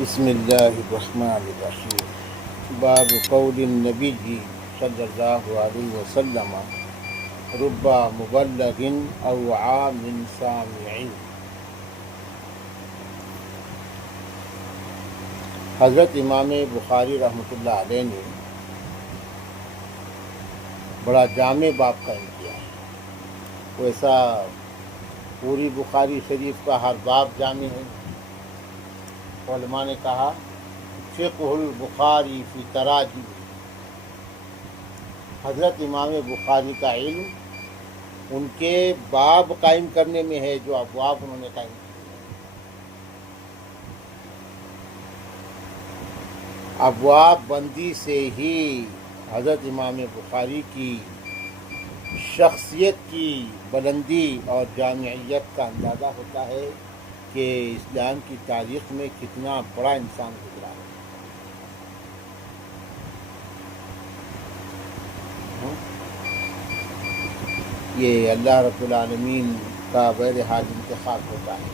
بسم اللہ الرحمن الرحیم باب قول النبی صلی اللہ علیہ وسلم رب مبلغ او عام سامع۔ حضرت امام بخاری رحمۃ اللہ علیہ نے بڑا جامع باب قائم کیا ہے۔ ویسا پوری بخاری شریف کا ہر باب جامع ہے۔ علماء نے کہا فقہ البخاری فی تراجم، حضرت امام بخاری کا علم ان کے باب قائم کرنے میں ہے جو ابواب انہوں نے قائم کیے۔ ابواب بندی سے ہی حضرت امام بخاری کی شخصیت کی بلندی اور جامعیت کا اندازہ ہوتا ہے کہ اسلام کی تاریخ میں کتنا بڑا انسان گزرا ہے۔ یہ اللہ رب العالمین کا بہرحال انتخاب ہوتا ہے،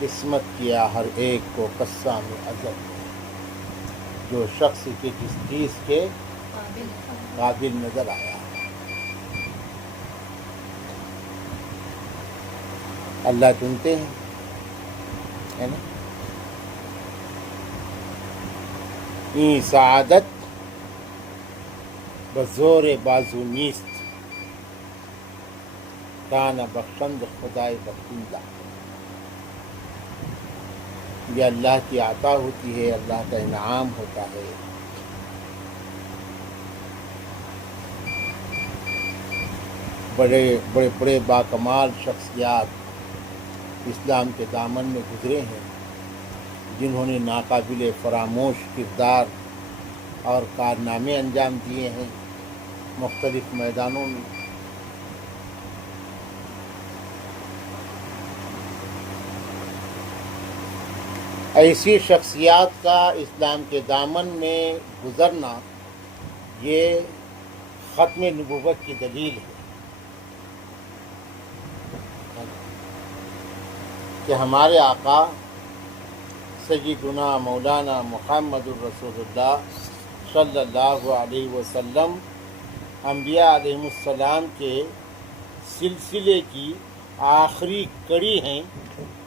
قسمت کیا ہر ایک کو قسام ازل، جو شخص کے کس چیز کے قابل نظر آیا۔ اللہ چنتے ہیں، ہے نا۔ این سعادت بزور بازو نیست، کانا بخشند خدائے بخشندہ۔ یہ اللہ کی عطا ہوتی ہے، اللہ کا انعام ہوتا ہے۔ بڑے باکمال شخصیات اسلام کے دامن میں گزرے ہیں، جنہوں نے ناقابل فراموش کردار اور کارنامے انجام دیے ہیں مختلف میدانوں میں۔ ایسی شخصیات کا اسلام کے دامن میں گزرنا یہ ختم نبوت کی دلیل ہے کہ ہمارے آقا سیدنا مولانا محمد الرسول اللہ صلی اللہ علیہ وسلم انبیاء علیہ السلام کے سلسلے کی آخری کڑی ہیں،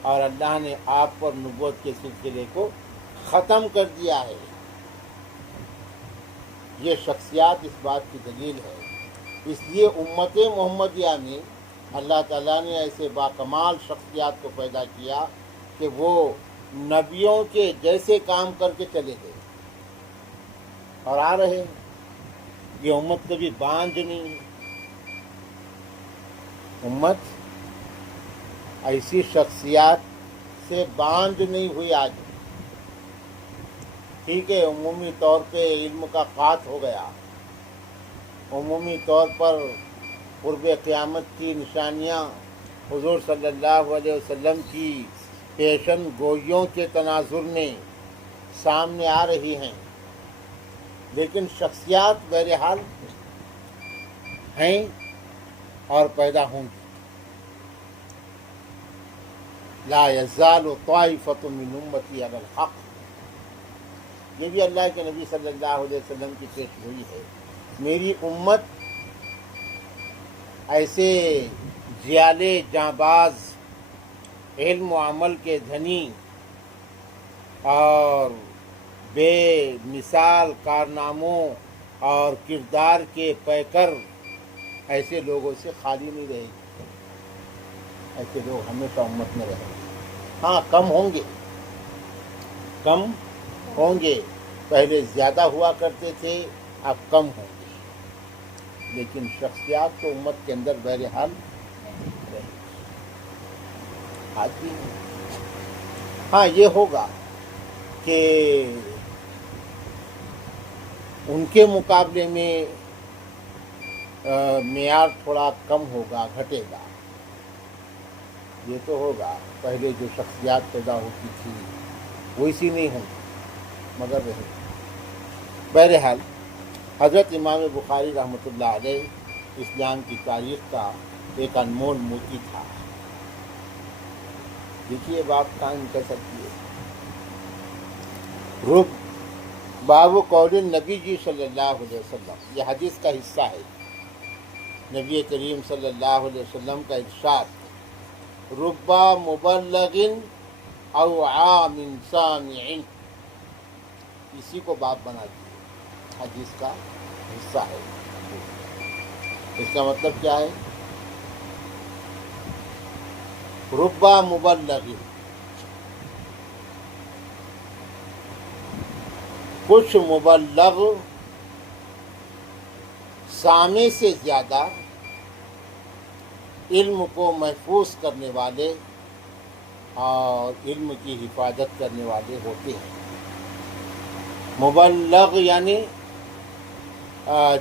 اور اللہ نے آپ پر نبوت کے سلسلے کو ختم کر دیا ہے۔ یہ شخصیات اس بات کی دلیل ہے۔ اس لیے امت محمدیہ میں اللہ تعالیٰ نے ایسے باکمال شخصیات کو پیدا کیا کہ وہ نبیوں کے جیسے کام کر کے چلے گئے اور آ رہے ہیں۔ یہ امت کبھی باندھ نہیں ہے۔ امت ایسی شخصیات سے باندھ نہیں ہوئی آج۔ ٹھیک ہے، عمومی طور پہ علم کا قحط ہو گیا، عمومی طور پر قرب قیامت کی نشانیاں حضور صلی اللہ علیہ وسلم کی پیشن گوئیوں کے تناظر میں سامنے آ رہی ہیں، لیکن شخصیات بہرحال ہیں اور پیدا ہوں گی۔ لا یزال طائفۃ من امتی علی الحق، یہ بھی اللہ کے نبی صلی اللہ علیہ وسلم کی پیش گوئی ہے۔ میری امت ایسے جیالے جانباز، علم و عمل کے دھنی اور بے مثال کارناموں اور کردار کے پیکر ایسے لوگوں سے خالی نہیں رہے گی۔ ایسے لوگ ہمیشہ امت میں رہیں گے۔ ہاں، کم ہوں گے، پہلے زیادہ ہوا کرتے تھے، اب کم ہوں گے، لیکن شخصیات تو امت کے اندر بہرحال رہے گی۔ آج بھی ہاں یہ ہوگا کہ ان کے مقابلے میں معیار تھوڑا کم ہوگا، گھٹے گا، یہ تو ہوگا۔ پہلے جو شخصیات پیدا ہوتی تھی ویسی نہیں ہوں گی، مگر رہے گی۔ بہرحال حضرت امام بخاری رحمۃ اللہ علیہ اسلام کی تاریخ کا ایک انمول موتی تھا۔ دیکھیے بات قائم کر سکتی ہے۔ رب باب قول نبی جی صلی اللہ علیہ وسلم، یہ حدیث کا حصہ ہے۔ نبی کریم صلی اللہ علیہ وسلم کا ارشاد، ربا مبلغ او عام سامع، اسی کو باب بنا دیے، حدیث کا حصہ ہے۔ اس کا مطلب کیا ہے؟ ربا مبلغ، کچھ مبلغ سامع سے زیادہ علم کو محفوظ کرنے والے اور علم کی حفاظت کرنے والے ہوتے ہیں۔ مبلغ یعنی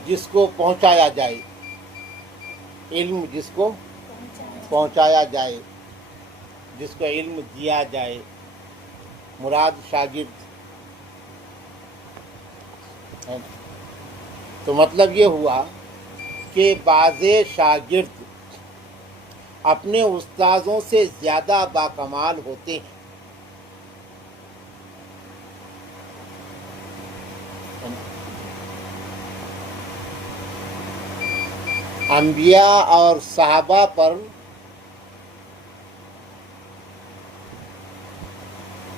جس کو پہنچایا جائے، علم جس کو پہنچایا جائے، جس کو علم دیا جائے، مراد شاگرد ہے۔ تو مطلب یہ ہوا کہ بعض شاگرد اپنے استاذوں سے زیادہ باکمال ہوتے ہیں۔ انبیاء اور صحابہ پر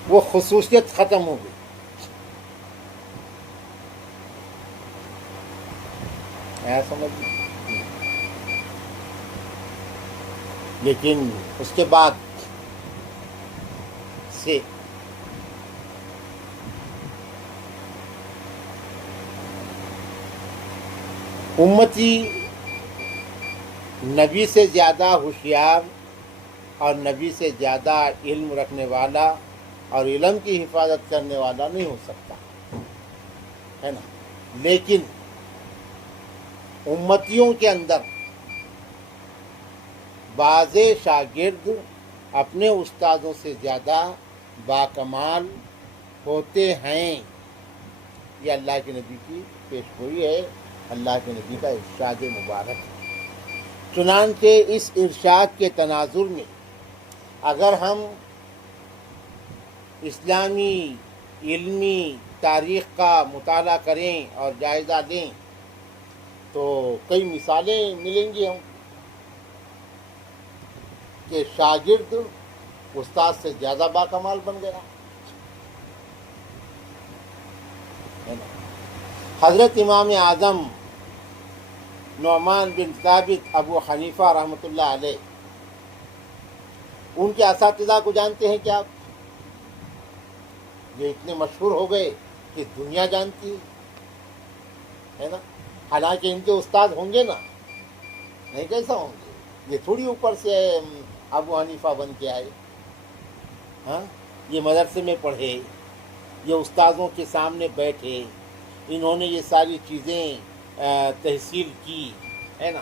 وہ خصوصیت ختم ہو گئی۔ سمجھ، لیکن اس کے بعد سے امتی نبی سے زیادہ ہوشیار اور نبی سے زیادہ علم رکھنے والا اور علم کی حفاظت کرنے والا نہیں ہو سکتا ہے نا۔ لیکن امتیوں کے اندر بعض شاگرد اپنے استادوں سے زیادہ باکمال ہوتے ہیں۔ یہ اللہ کے نبی کی پیش گوئی ہے، اللہ کے نبی کا ارشاد مبارک ہے۔ چنانچہ اس ارشاد کے تناظر میں اگر ہم اسلامی علمی تاریخ کا مطالعہ کریں اور جائزہ لیں تو کئی مثالیں ملیں گی ہم کہ شاگرد استاد سے زیادہ باکمال بن گیا ہے نا۔ حضرت امام اعظم نعمان بن ثابت ابو حنیفہ رحمۃ اللہ علیہ، ان کے اساتذہ کو جانتے ہیں کیا آپ؟ یہ اتنے مشہور ہو گئے کہ دنیا جانتی ہے نا۔ حالانکہ ان کے استاد ہوں گے نا، نہیں کیسا ہوں گے؟ یہ تھوڑی اوپر سے ابو حنیفہ بن کے آئے، ہاں، یہ مدرسے میں پڑھے، یہ استاذوں کے سامنے بیٹھے، انہوں نے یہ ساری چیزیں تحصیل کی ہے نا،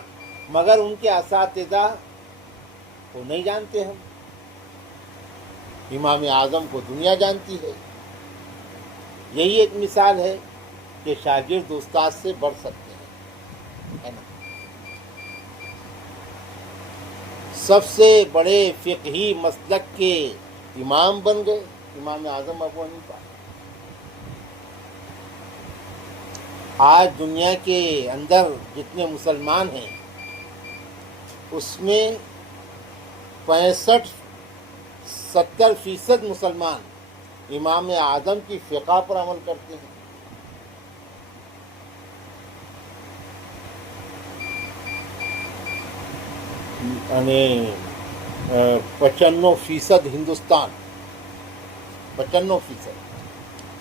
مگر ان کے اساتذہ کو نہیں جانتے ہم۔ امام اعظم کو دنیا جانتی ہے۔ یہی ایک مثال ہے کہ شاگرد استاد سے بڑھ سکتے ہیں ہے نا۔ سب سے بڑے فقہی مسلک کے امام بن گئے امام اعظم ابو حنیفہ۔ آج دنیا کے اندر جتنے مسلمان ہیں اس میں 65-70% مسلمان امام اعظم کی فقہ پر عمل کرتے ہیں۔ یعنی 95% ہندوستان، 95%،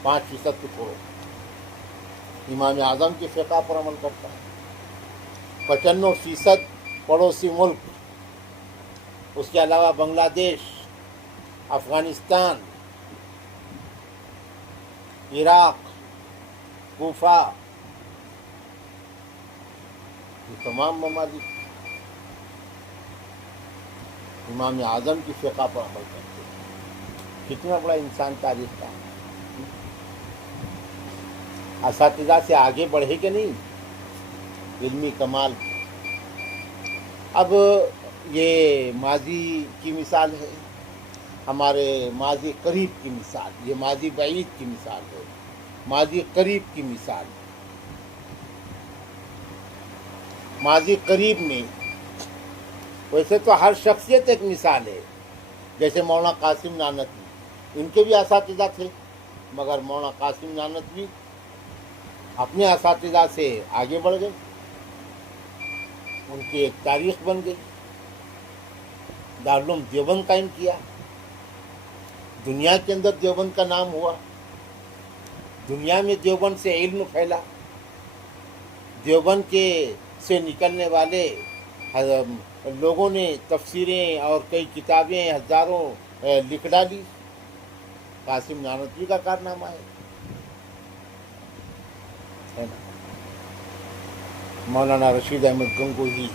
5% کو چھوڑو، امام اعظم کی فقہ پر عمل کرتا ہے۔ 95% پڑوسی ملک، اس کے علاوہ بنگلہ دیش، افغانستان، عراق، کوفہ، یہ تمام ممالک امام اعظم کی فقہ پر عمل کرتے ہیں۔ کتنا بڑا انسان تاریخ کا، اساتذہ سے آگے بڑھے کہ نہیں علمی کمال۔ اب یہ ماضی کی مثال ہے، ہمارے ماضی قریب کی مثال، یہ ماضی بعید کی مثال ہے، ماضی قریب کی مثال۔ ماضی قریب میں ویسے تو ہر شخصیت ایک مثال ہے، جیسے مولانا قاسم نانوتوی، ان کے بھی اساتذہ تھے، مگر مولانا قاسم نانوتوی اپنے اساتذہ سے آگے بڑھ گئے، ان کی ایک تاریخ بن گئی، دارالعلوم دیوبند قائم کیا، دنیا کے اندر دیوبند کا نام ہوا، دنیا میں دیوبند سے علم پھیلا، دیوبند کے سے نکلنے والے لوگوں نے تفسیریں اور کئی کتابیں ہزاروں لکھ ڈالی، قاسم نانوتوی کا کارنامہ ہے نا۔ مولانا رشید احمد گنگوہی،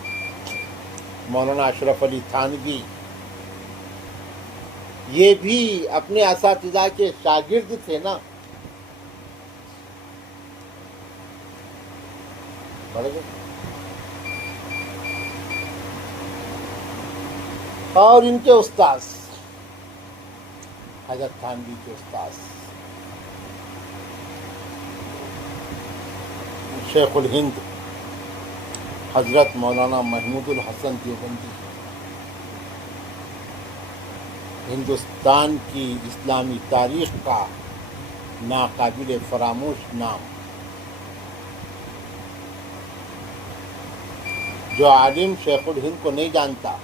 مولانا اشرف علی تھانوی، یہ بھی اپنے اساتذہ کے شاگرد تھے نا، پڑھ گئے۔ اور ان کے استاذ حضرت تھانوی کے استاذ شیخ الہند حضرت مولانا محمود الحسن دیوبندی، ہندوستان کی اسلامی تاریخ کا ناقابل فراموش نام۔ جو عالم شیخ الہند کو نہیں جانتا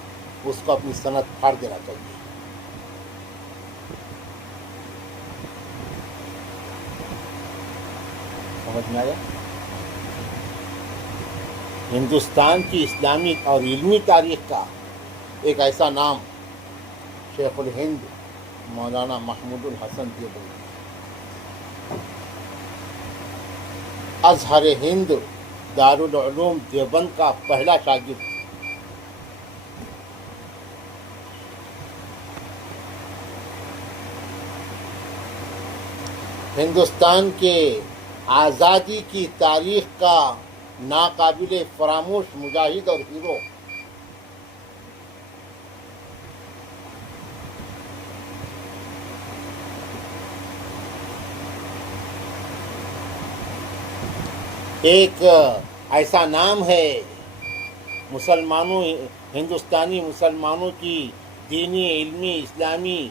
اس کو اپنی سند پھاڑ دینا چاہیے۔ سمجھ میں آیا؟ ہندوستان کی اسلامی اور علمی تاریخ کا ایک ایسا نام شیخ الہند مولانا محمود الحسن دیوبندی، ازہر ہند دارالعلوم دیوبند کا پہلا شاگرد، ہندوستان کے آزادی کی تاریخ کا ناقابل فراموش مجاہد اور ہیرو، ایک ایسا نام ہے مسلمانوں، ہندوستانی مسلمانوں کی دینی، علمی، اسلامی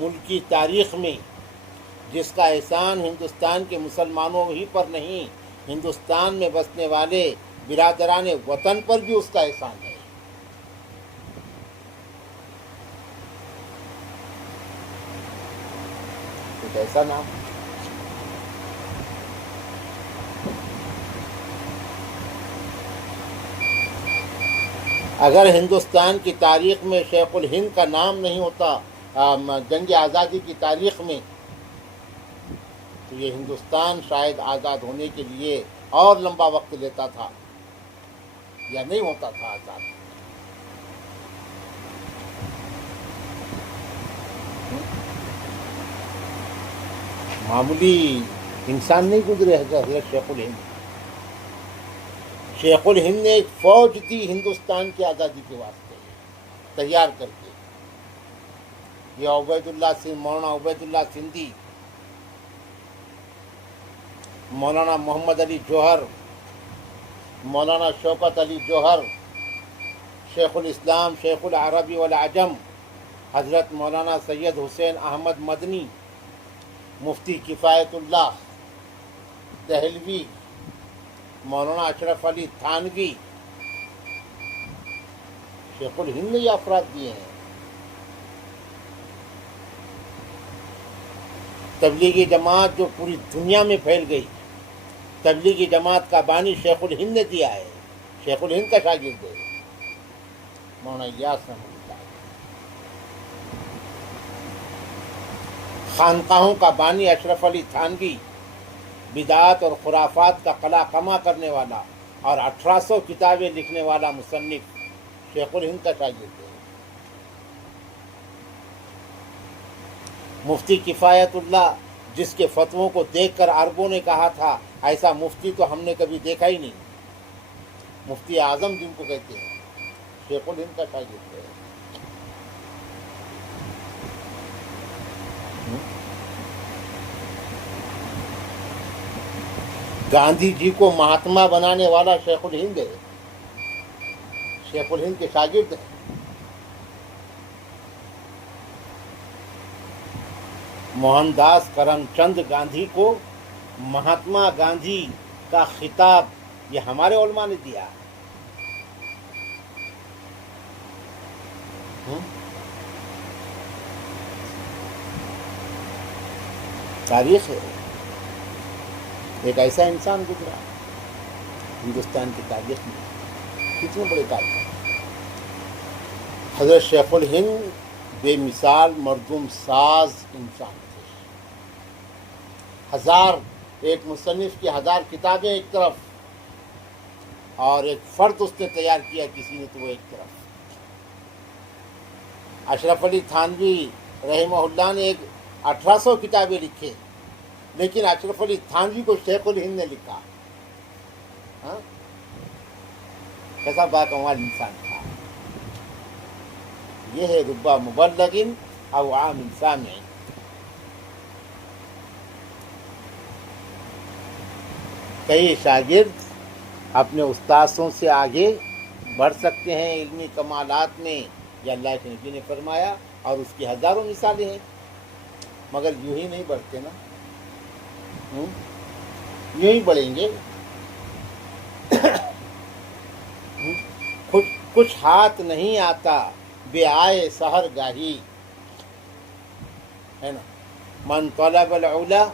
ملکی تاریخ میں، جس کا احسان ہندوستان کے مسلمانوں ہی پر نہیں، ہندوستان میں بسنے والے برادران وطن پر بھی اس کا احسان ہے۔ ایک ایسا نام، اگر ہندوستان کی تاریخ میں شیخ الہند کا نام نہیں ہوتا جنگ آزادی کی تاریخ میں، تو یہ ہندوستان شاید آزاد ہونے کے لیے اور لمبا وقت لیتا تھا یا نہیں ہوتا تھا آزاد۔ معمولی انسان نہیں گزرے حضرت شیخ الہند۔ شیخ الہند نے ایک فوج دی ہندوستان کی آزادی کے واسطے تیار کر کے۔ یہ مولانا عبید اللہ سندھی، مولانا محمد علی جوہر، مولانا شوکت علی جوہر، شیخ الاسلام شیخ العربی والعجم حضرت مولانا سید حسین احمد مدنی، مفتی کفایت اللہ دہلوی، مولانا اشرف علی تھانوی، شیخ الہند نے یہ افراد دیے ہیں۔ تبلیغی جماعت جو پوری دنیا میں پھیل گئی، تبلیغی جماعت کا بانی شیخ الہند نے دیا ہے، شیخ الہند کا شاگرد ہے مولانا الیاس رحمۃ اللہ۔ خانقاہوں کا بانی اشرف علی تھانوی، بدعات اور خرافات کا قلع قمع کرنے والا اور 1800 کتابیں لکھنے والا مصنف شیخ الہند کا شاگرد ہے۔ مفتی کفایت اللہ، جس کے فتووں کو دیکھ کر عربوں نے کہا تھا ایسا مفتی تو ہم نے کبھی دیکھا ہی نہیں، مفتی اعظم جن کو کہتے ہیں، شیخ الہند کا شاگرد ہے۔ گاندھی جی کو مہاتما بنانے والا شیخ الہند ہے، شیخ الہند کے شاگرد ہیں۔ موہن داس کرم چند گاندھی کو مہاتما گاندھی کا خطاب یہ ہمارے علماء نے دیا۔ تاریخ ہے، ایک ایسا انسان گزرا ہندوستان کی تاریخ میں، کتنے بڑے تاریخ۔ حضرت شیخ الہند بے مثال مردم ساز انسان تھے۔ ایک مصنف کی 1000 کتابیں ایک طرف، اور ایک فرد اس نے تیار کیا کسی نے تو وہ ایک طرف۔ اشرف علی تھانوی رحمہ اللہ نے 1800 کتابیں لکھے، لیکن اشرف علی تھانوی کو شیخ الہند نے لکھا۔ کیسا باکمال انسان تھا۔ یہ ہے ربا مبلغ او عام سامع۔ کئی شاگرد اپنے استاذوں سے آگے بڑھ سکتے ہیں علمی کمالات میں، یہ اللہ کے نبی نے فرمایا، اور اس کی ہزاروں مثالیں ہیں، مگر یوں ہی نہیں بڑھتے نا، یوں ہی بڑھیں گے۔ کچھ ہاتھ نہیں آتا بے آئے سحر گاہی، ہے نا، من طلب العلا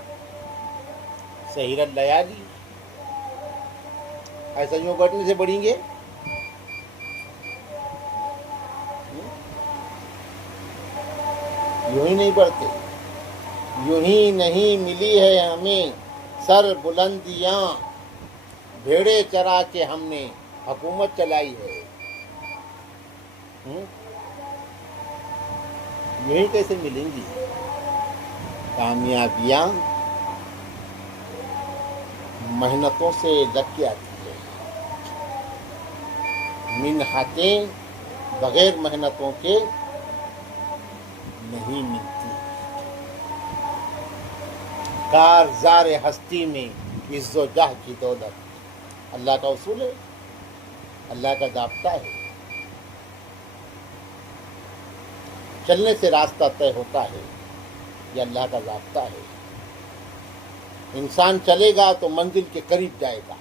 سحر اللیالی۔ ایسا یوں بڑھنے سے بڑھیں گے؟ یوں ہی نہیں بڑھتے۔ یوں ہی نہیں ملی ہے ہمیں سر بلندیاں، بھیڑے چرا کے ہم نے حکومت چلائی ہے۔ یوں ہی کیسے ملیں گی کامیابیاں؟ محنتوں سے لگ کے آتی ہے، منحتیں بغیر محنتوں کے نہیں ملتی۔ کارزار ہستی میں عز و جاہ کی دولت اللہ کا اصول ہے، اللہ کا ضابطہ ہے۔ چلنے سے راستہ طے ہوتا ہے، یہ اللہ کا ضابطہ ہے۔ انسان چلے گا تو منزل کے قریب جائے گا،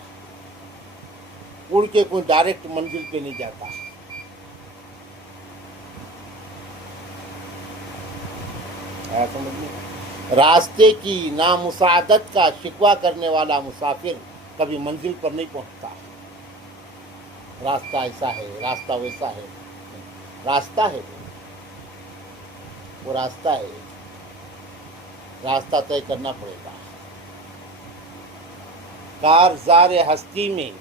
اڑ کے کوئی ڈائریکٹ منزل پہ نہیں جاتا۔ راستے کی نامساعدت کا شکوہ کرنے والا مسافر کبھی منزل پر نہیں پہنچتا۔ راستہ ایسا ہے، راستہ ویسا ہے، راستہ ہے، وہ راستہ ہے، راستہ طے کرنا پڑے گا۔ کارزار ہستی میں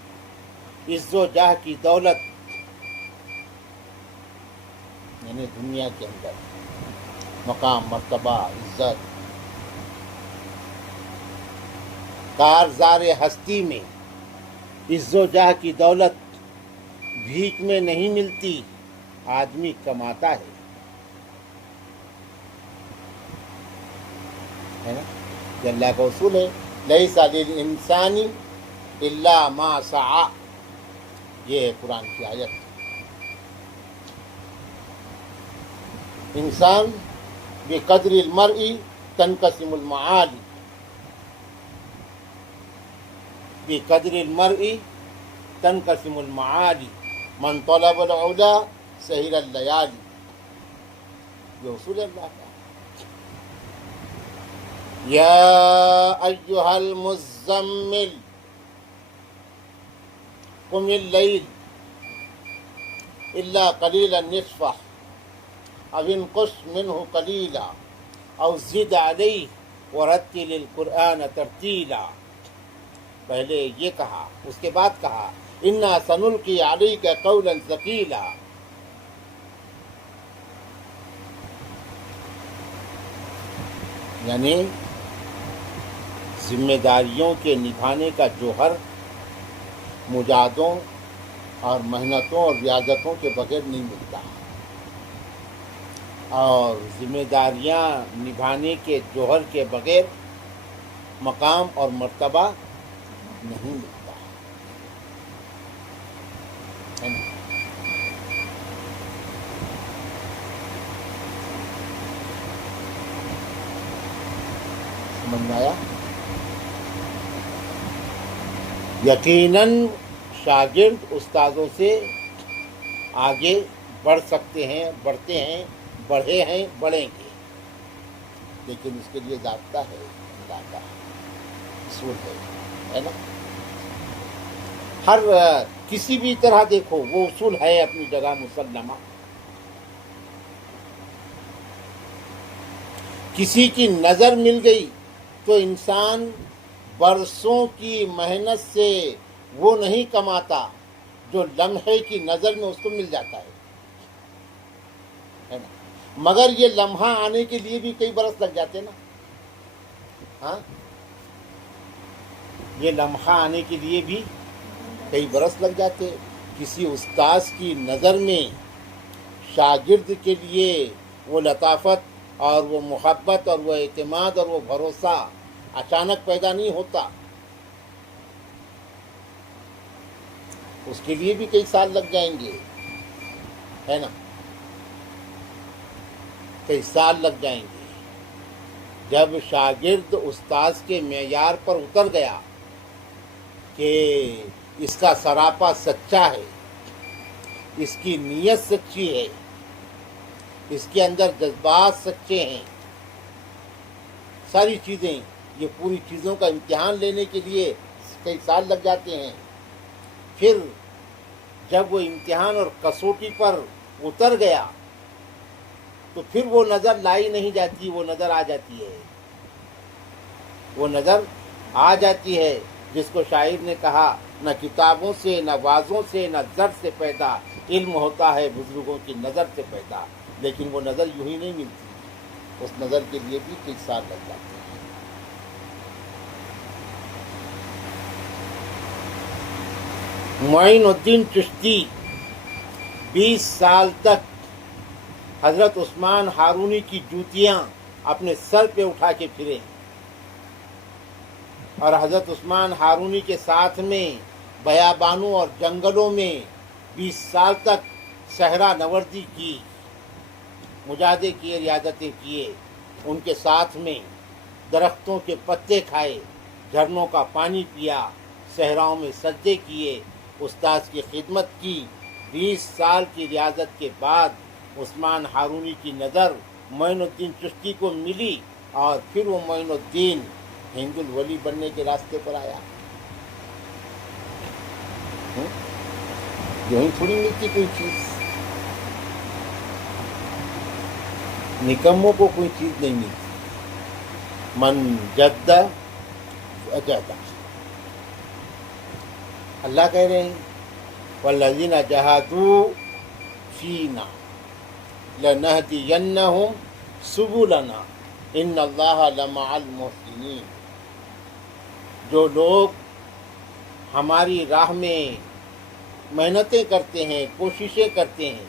عز و جاہ کی دولت، یعنی دنیا کے اندر مقام، مرتبہ، عزت۔ کارزار ہستی میں عز و جاہ کی دولت بھیک میں نہیں ملتی، آدمی کماتا ہے نا؟ یہ اللہ کا اصول ہے، لیس للانسان الا ما سعى، یہ ہے قرآن کی آیت۔ انسان بقدر المرء تنقسم المعالی، بقدر المرء تنقسم المعالی، من طلب العلا سحر اللیالی، یہ اصول اللہ کا۔ یا ایھا المزمل قم اللیل الا قلیلا نصفہ او انقص منہ قلیلا او زد علیہ ورتل القرآن ترتیلا۔ پہلے یہ کہا، اس کے بعد کہا انا سنلقی علیک قولا ثقیلا۔ یعنی ذمہ داریوں کے نبھانے کا جوہر مجاہدوں اور محنتوں اور ریاضتوں کے بغیر نہیں ملتا۔ اور ذمہ داریاں نبھانے کے جوہر کے بغیر مقام اور مرتبہ نہیں ملتا ہے نا۔ سمجھ میں آیا؟ یقیناً شاگرد استادوں سے آگے بڑھ سکتے ہیں، بڑھتے ہیں، بڑھے ہیں، بڑھیں گے، لیکن اس کے لیے ضابطہ ہے، ضابطہ اصول ہے نا۔ ہر کسی بھی طرح دیکھو وہ اصول ہے اپنی جگہ مسلمہ۔ کسی کی نظر مل گئی تو انسان برسوں کی محنت سے وہ نہیں کماتا جو لمحے کی نظر میں اس کو مل جاتا ہے نا۔ مگر یہ لمحہ آنے کے لیے بھی کئی برس لگ جاتے نا، ہاں، یہ لمحہ آنے کے لیے بھی کئی برس لگ جاتے۔ کسی استاذ کی نظر میں شاگرد کے لیے وہ لطافت اور وہ محبت اور وہ اعتماد اور وہ بھروسہ اچانک پیدا نہیں ہوتا، اس کے لیے بھی کئی سال لگ جائیں گے، ہے نا، کئی سال لگ جائیں گے۔ جب شاگرد استاذ کے معیار پر اتر گیا کہ اس کا سراپا سچا ہے، اس کی نیت سچی ہے، اس کے اندر جذبات سچے ہیں، ساری چیزیں، یہ پوری چیزوں کا امتحان لینے کے لیے کئی سال لگ جاتے ہیں۔ پھر جب وہ امتحان اور کسوٹی پر اتر گیا تو پھر وہ نظر لائی نہیں جاتی، وہ نظر آ جاتی ہے، وہ نظر آ جاتی ہے، جس کو شاعر نے کہا نہ کتابوں سے نہ وعظوں سے نہ زر سے پیدا علم ہوتا ہے بزرگوں کی نظر سے پیدا، لیکن وہ نظر یوں ہی نہیں ملتی، اس نظر کے لیے بھی کئی سال لگ جاتے ہیں۔ معین الدین چشتی 20 سال تک حضرت عثمان ہارونی کی جوتیاں اپنے سر پہ اٹھا کے پھرے، اور حضرت عثمان ہارونی کے ساتھ میں بیابانوں اور جنگلوں میں 20 سال تک صحرا نوردی کی، مجاہدے کیے، ریاضتیں کیے، ان کے ساتھ میں درختوں کے پتے کھائے، جھرنوں کا پانی پیا، صحراؤں میں سجدے کیے، استاذ کی خدمت کی۔ 20 سال کی ریاضت کے بعد عثمان ہارونی کی نظر معین الدین چشتی کو ملی، اور پھر وہ معین الدین ہند الولی بننے کے راستے پر آیا۔ یوں ہی تھوڑی ملتی کوئی چیز، نکموں کو کوئی چیز نہیں ملتی۔ من جد وجد، اللہ کہہ رہے ہیں والذین جاہدوا فینا لنہدینہم سبلنا ان اللہ لمع المحسنین، جو لوگ ہماری راہ میں محنتیں کرتے ہیں، کوششیں کرتے ہیں،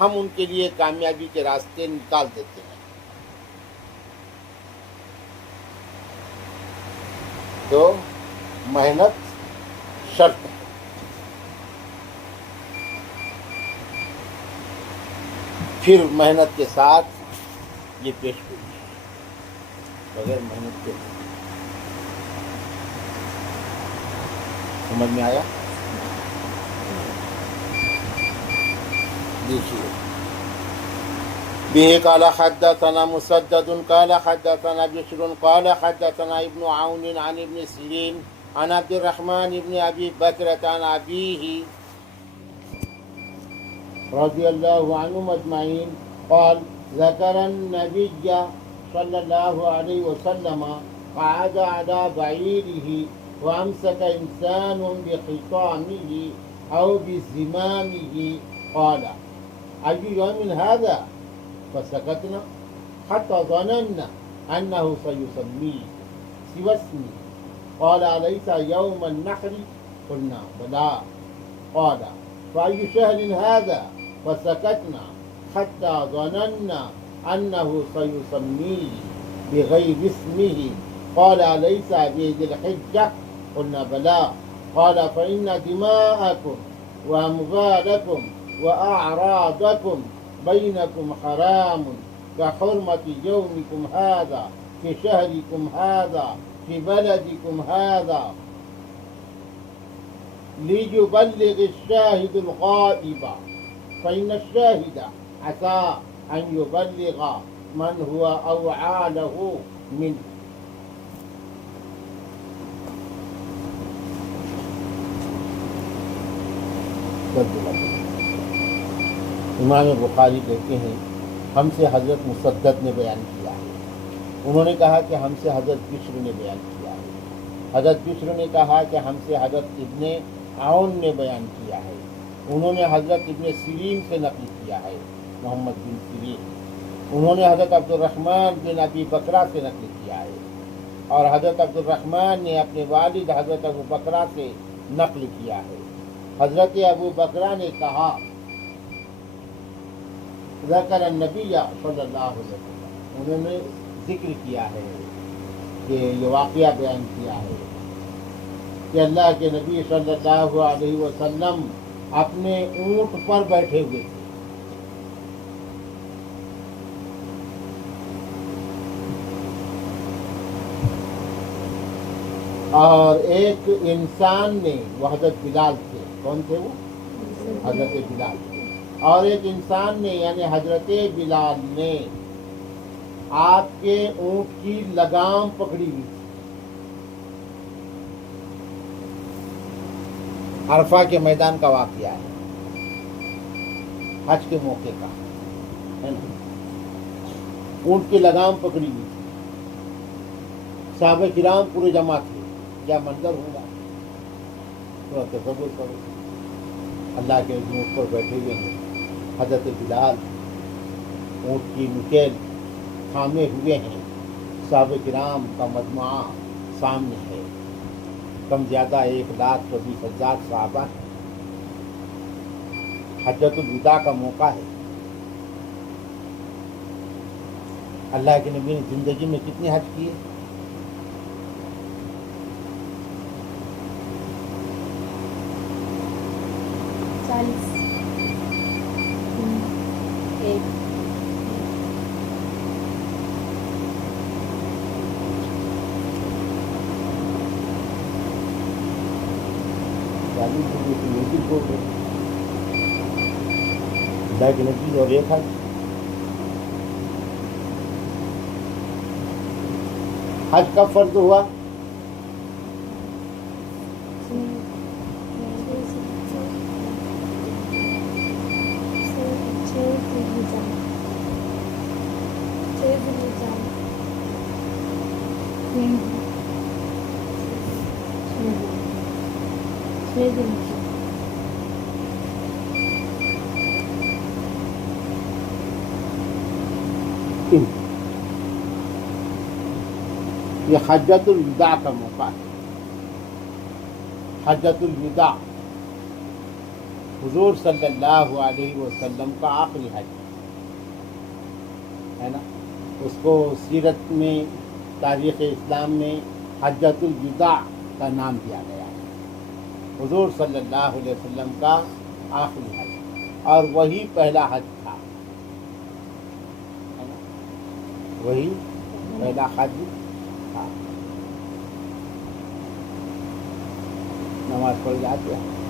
ہم ان کے لیے کامیابی کے راستے نکال دیتے ہیں۔ تو محنت شرط ہے۔ پھر محنت کے ساتھ یہ پیش گوئی ہے، بغیر محنت کے نہیں۔ سمجھ میں آیا؟ دیکھیے، به قال حدثنا مسدد قال حدثنا بشر قال حدثنا ابن عون عن ابن سیرین عن عبد الرحمن ابن ابی بکرۃ عن ابیہ رضی اللہ عنہم اجمعین قال ذکر النبی صلی اللہ علیہ وسلم قعد على بعیرہ وامسك انسان بخطامه او بزمامه قال أي يوم هذا؟ فسكتنا حتى ظننا أنه سيسميه سوى اسمي قال أليس يوم النحر؟ قلنا بلى قال فأي شهر هذا؟ فسكتنا حتى ظننا أنه سيسميه بغير اسمه قال أليس بذي الحجة قلنا بلى قال فإن دماءكم وأموالكم وأعراضكم بينكم حرام كحرمة يومكم هذا في شهركم هذا في بلدكم هذا ليبلغ الشاهد الغائب فإن الشاهد عسى أن يبلغ من هو أوعى له منه. امام بخاری کہتے ہیں ہم سے حضرت مسدد نے بیان کیا ہے. انہوں نے کہا کہ ہم سے حضرت بشر نے بیان کیا ہے. حضرت بشر نے کہا کہ ہم سے حضرت ابن عون نے بیان کیا ہے. انہوں نے حضرت ابن سیرین سے نقل کیا ہے, محمد بن سیرین. انہوں نے حضرت عبد الرحمن بن ابی بکرہ سے نقل کیا ہے, اور حضرت عبد الرحمن نے اپنے والد حضرت ابو بکرہ سے نقل کیا ہے. حضرت ابو بکرہ نے کہا ذکر النبی صلی اللہ علیہ وسلم, انہوں نے ذکر کیا ہے کہ یہ واقعہ بیان کیا ہے کہ اللہ کے نبی صلی اللہ علیہ وسلم اپنے اونٹ پر بیٹھے ہوئے تھے. اور ایک انسان نے, وہ حضرت بلال تھے. کون تھے وہ؟ حضرت بلال. اور ایک انسان نے یعنی حضرت بلال نے آپ کے اونٹ کی لگام پکڑی ہوئی تھی. عرفہ کے میدان کا واقعہ ہے, حج کے موقع کا ہے نا. اونٹ کی لگام پکڑی ہوئی تھی. صحابہ کرام پورے جمع تھے. کیا منظر ہوگا تو تصور کرو. اللہ کے اونٹ پر بیٹھے ہوئے ہیں. حضرت بلال اونٹ کی نکیل تھامے ہوئے ہیں. صحابہ کرام کا مجموعہ سامنے ہے. کم زیادہ 1,20,000 صحابہ ہیں. حجۃ الوداع کا موقع ہے. اللہ کے نبی نے زندگی میں کتنے حج کیے؟ 40. اللہ کے نبی اور ایک حج. حج کب فرض ہوا؟ یہ حجۃ الوداع کا موقع ہے. حجۃ الوداع حضور صلی اللہ علیہ وسلم کا آخری حج ہے نا. اس کو سیرت میں, تاریخ اسلام میں حجۃ الوداع کا نام دیا گیا ہے. حضور صلی اللہ علیہ وسلم کا آخری حج, اور وہی پہلا حج تھا, وہی پہلا حج تھا. نماز پڑھ جاتے ہیں.